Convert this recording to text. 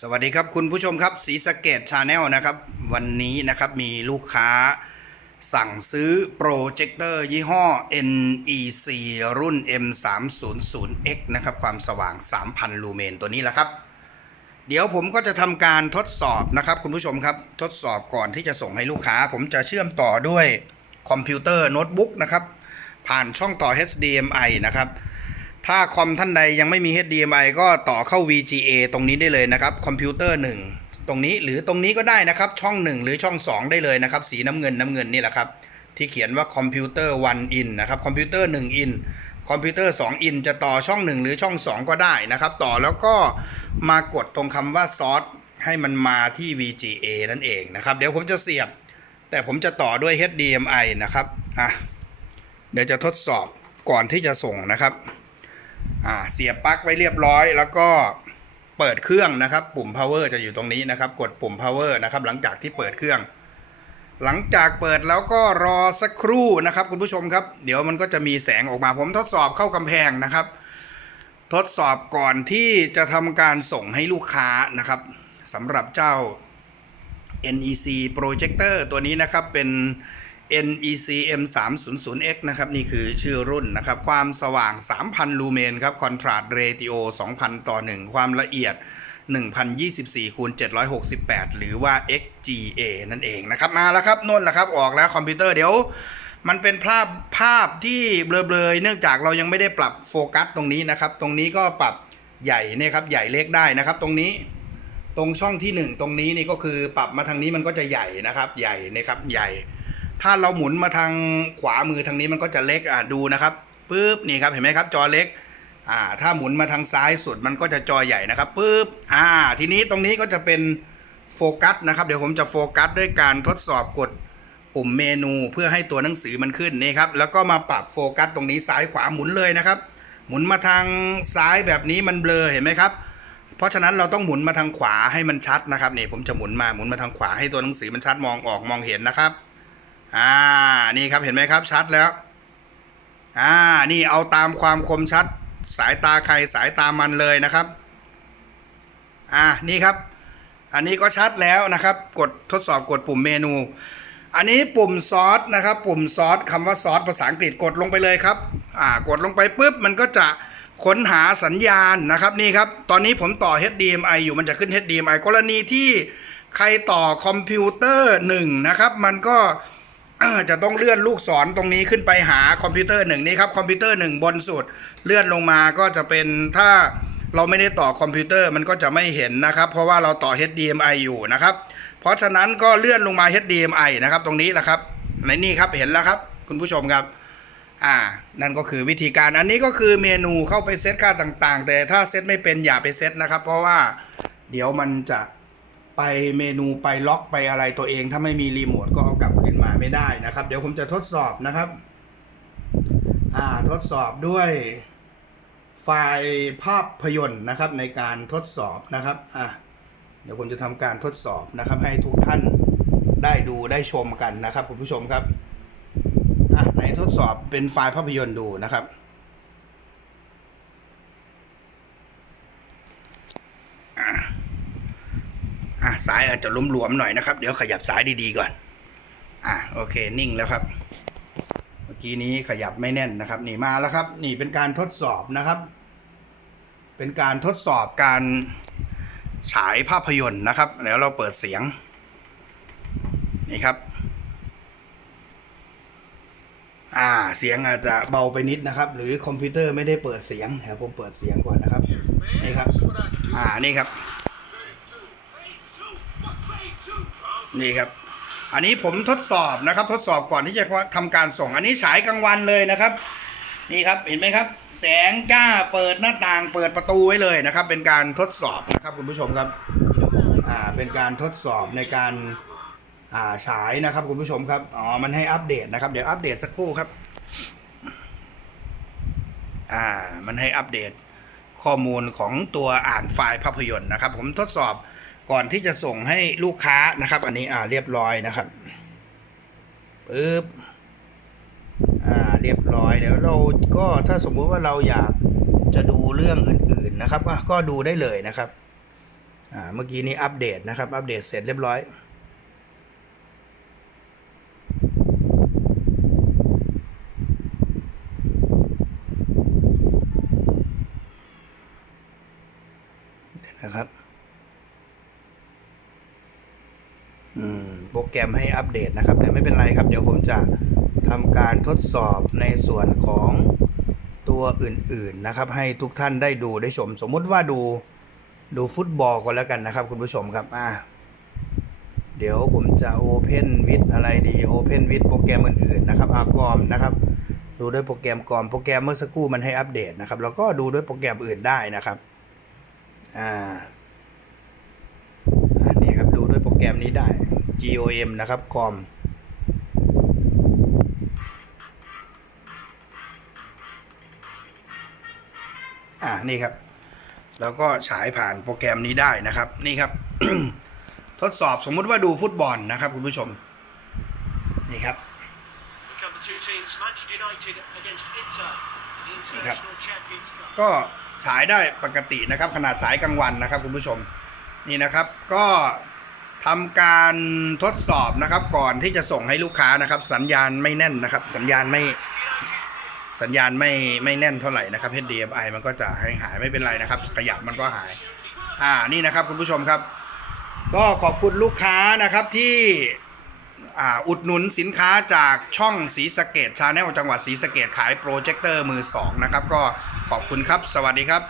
สวัสดีครับคุณผู้ชมครับสีสเกตชาแนลนะครับวันนี้นะครับมีลูกค้าสั่งซื้อโปรเจคเตอร์ยี่ห้อ NEC รุ่น M300X นะครับความสว่าง 3,000 ลูเมนตัวนี้แหละครับ เดี๋ยวผมก็จะทำการทดสอบนะครับคุณผู้ชมครับทดสอบก่อนที่จะส่งให้ลูกค้า ผมจะเชื่อมต่อด้วยคอมพิวเตอร์โน้ตบุ๊กนะครับผ่านช่องต่อ HDMI นะครับ ถ้าคอมท่านใดยังไม่มี HDMI ก็ต่อเข้า VGA ตรงนี้ได้เลยนะครับ คอมพิวเตอร์ 1 ตรงนี้หรือตรงนี้ก็ได้นะครับ ช่อง 1 หรือช่อง 2 ได้เลยนะครับ สีน้ำเงินน้ำเงินนี่แหละครับ ที่เขียนว่าคอมพิวเตอร์ 1 in นะครับ คอมพิวเตอร์ 1 in คอมพิวเตอร์2 in จะต่อช่อง 1 หรือช่อง 2 ก็ได้นะครับ ต่อแล้วก็มากดตรงคำว่าซอสให้มันมาที่ VGA นั่นเองนะครับ เดี๋ยวผมจะเสียบ แต่ผมจะต่อด้วย HDMI นะครับ อะ เดี๋ยวจะทดสอบก่อนที่จะส่งนะครับ อ่าเสียบปลั๊กไว้เรียบร้อย แล้วก็เปิดเครื่องนะครับ ปุ่ม power จะอยู่ตรงนี้นะครับ กดปุ่ม power นะครับ หลังจากที่เปิดเครื่อง หลังจากเปิดแล้วก็รอสักครู่นะครับ คุณผู้ชมครับ เดี๋ยวมันก็จะมีแสงออกมาผมทดสอบเข้ากำแพงนะครับ ทดสอบก่อนที่จะทำการส่งให้ลูกค้านะครับสำหรับเจ้า NEC projector ตัวนี้นะครับเป็น NEC M300X นะครับ นี่คือชื่อรุ่นนะครับ ความสว่าง 3,000 ลูเมนครับ contrast ratio 2,000 ต่อ 1 ความละเอียด 1024คูณ768 หรือว่า XGA นั่นเองนะครับ มาแล้วครับนุ่นแหละครับ ออกแล้วคอมพิวเตอร์เดี๋ยว มันเป็นภาพภาพที่เบลอๆ เนื่องจากเรายังไม่ได้ปรับโฟกัสตรงนี้นะครับ ตรงนี้ก็ปรับใหญ่เนี่ยครับ ใหญ่เล็กได้นะครับ ตรงนี้ตรงช่องที่หนึ่งตรงนี้นี่ก็คือปรับมาทางนี้มันก็จะใหญ่นะครับ ใหญ่นะครับใหญ่ ถ้าเราหมุนมาทางขวามือทางนี้มันก็จะเล็กอะดูนะครับปุ๊บนี่ครับเห็นไหมครับจอเล็กอ่าถ้าหมุนมาทางซ้ายสุดมันก็จะจอใหญ่นะครับปุ๊บอ่าทีนี้ตรงนี้ก็จะเป็นโฟกัสนะครับเดี๋ยวผมจะโฟกัสด้วยการทดสอบกดปุ่มเมนูเพื่อให้ตัวหนังสือมันขึ้นนี่ครับแล้วก็มาปรับโฟกัสตรงนี้ซ้ายขวาหมุนเลยนะครับหมุนมาทางซ้ายแบบนี้มันเบลอเห็นไหมครับ เพราะฉะนั้นเราต้องหมุนมาทางขวาให้มันชัดนะครับนี่ผมจะหมุนมาหมุนมาทางขวาให้ตัวหนังสือมันชัดมองออกมองเห็นนะครับ อ่า นี่ครับเห็นไหมครับชัดแล้ว อ่า นี่เอาตามความคมชัด สายตาใครสายตามันเลยนะครับ อ่า นี่ครับ อันนี้ก็ชัดแล้วนะครับ กดทดสอบกดปุ่มเมนู อันนี้ปุ่มซอสนะครับ ปุ่มซอสคำว่าซอสภาษาอังกฤษกดลงไปเลยครับ อ่า กดลงไปปุ๊บมันก็จะค้นหาสัญญาณนะครับนี่ครับ ตอนนี้ผมต่อ HDMI อยู่มันจะขึ้น HDMI กรณีที่ใครต่อคอมพิวเตอร์หนึ่งนะครับ มันก็ จะต้องเลื่อนลูกศรตรงนี้ขึ้นไปหาคอมพิวเตอร์หนึ่งนี่ครับคอมพิวเตอร์หนึ่งบนสุดเลื่อนลงมาก็จะเป็นถ้าเราไม่ได้ต่อคอมพิวเตอร์มันก็จะไม่เห็นนะครับ เพราะว่าเราต่อ HDMI อยู่นะครับ เพราะฉะนั้นก็เลื่อนลงมา HDMI นะครับ ตรงนี้แหละครับในนี่ครับเห็นแล้วครับ คุณผู้ชมครับอ่านั่นก็คือวิธีการอันนี้ก็คือเมนูเข้าไปเซตค่าต่างๆ แต่ถ้าเซตไม่เป็นอย่าไปเซตนะครับ เพราะว่าเดี๋ยวมันจะไปเมนูไปล็อกไปอะไรตัวเอง ถ้าไม่มีรีโมทก็ ไม่ได้นะครับ เดี๋ยวผมจะทดสอบนะครับทดสอบด้วยไฟล์ภาพยนตร์นะครับในการทดสอบนะครับอะเดี๋ยวผมจะทำการทดสอบนะครับ ให้ทุกท่านได้ดูได้ชมกันนะครับคุณผู้ชมครับอะไหนทดสอบเป็นไฟล์ภาพยนตร์ดูนะครับอะสายอาจจะหลวมๆหน่อยนะครับ เดี๋ยวขยับสายดีๆก่อน อะโอเคนิ่งแล้วครับ เมื่อกี้นี้ขยับไม่แน่นนะครับ นี่มาแล้วครับ นี่เป็นการทดสอบนะครับ เป็นการทดสอบการฉายภาพยนตร์นะครับ แล้วเราเปิดเสียง นี่ครับ อ่าเสียงอาจจะเบาไปนิดนะครับ หรือคอมพิวเตอร์ไม่ได้เปิดเสียงเดี๋ยวผมเปิดเสียงก่อนนะครับนี่ครับ อ่านี่ครับ นี่ครับ อันนี้ผมทดสอบนะครับ ทดสอบก่อนที่จะทำการส่ง อันนี้ฉายกลางวันเลยนะครับ นี่ครับเห็นไหมครับ แสงจ้าเปิดหน้าต่างเปิดประตูไว้เลยนะครับ เป็นการทดสอบนะครับคุณผู้ชมครับอ่าเป็นการทดสอบในการอ่าฉายนะครับคุณผู้ชมครับอ๋อมันให้อัปเดตนะครับเดี๋ยวอัปเดตสักครู่ครับอ่ามันให้อัปเดตข้อมูลของตัวอ่านไฟล์ภาพยนตร์นะครับ ผมทดสอบ ก่อนที่จะส่งให้ลูกค้านะครับ อันนี้อ่าเรียบร้อยนะครับปึ๊บอ่าเรียบร้อยเดี๋ยวเราก็ถ้าสมมุติว่าเราอยากจะดูเรื่องอื่น ๆนะครับก็ก็ดูได้เลยนะครับอ่าเมื่อกี้นี้อัปเดตนะครับ อัปเดตเสร็จเรียบร้อยนะครับ อืม โปรแกรมให้อัปเดตนะครับ แต่ไม่เป็นไรครับ เดี๋ยวผมจะทำการทดสอบในส่วนของตัวอื่นๆนะครับ ให้ทุกท่านได้ดูได้ชม สมมุติว่าดูดูฟุตบอลก่อนแล้วกันนะครับ คุณผู้ชมครับอ่าเดี๋ยวผมจะ Open with อะไรดี Open with โปรแกรมอื่นๆนะครับอากอมนะครับ ดูด้วยโปรแกรมกอมโปรแกรมเมื่อสักครู่มันให้อัปเดตนะครับ แล้วก็ดูด้วยโปรแกรมอื่นได้นะครับ อ่า อันนี้ครับดูด้วยโปร แกรมนี้ได้ GOM นะครับ com อ่านี่ครับ แล้วก็ฉายผ่านโปรแกรมนี้ได้นะครับนี่ครับ ทดสอบสมมุติว่าดูฟุตบอลนะครับคุณผู้ชม นี่ครับ Here come the two teams, Manchester United against Inter, the International Champions Cup. ก็ฉายได้ปกตินะครับ ขนาดฉายกลางวันนะครับคุณผู้ชม นี่นะครับก็ ทำการทดสอบนะครับ ก่อนที่จะส่งให้ลูกค้านะครับ สัญญาณไม่แน่นนะครับ สัญญาณไม่สัญญาณไม่ไม่แน่นเท่าไหร่นะครับ HDMI มันก็จะหายหายไม่เป็นไรนะครับ ขยับมันก็หาย อ่านี่นะครับคุณผู้ชมครับ ก็ขอบคุณลูกค้านะครับที่อ่าอุดหนุนสินค้าจากช่องสีสเกตชาแนลจังหวัดสีสเกตขายโปรเจคเตอร์มือสองนะครับ ก็ขอบคุณครับ สวัสดีครับ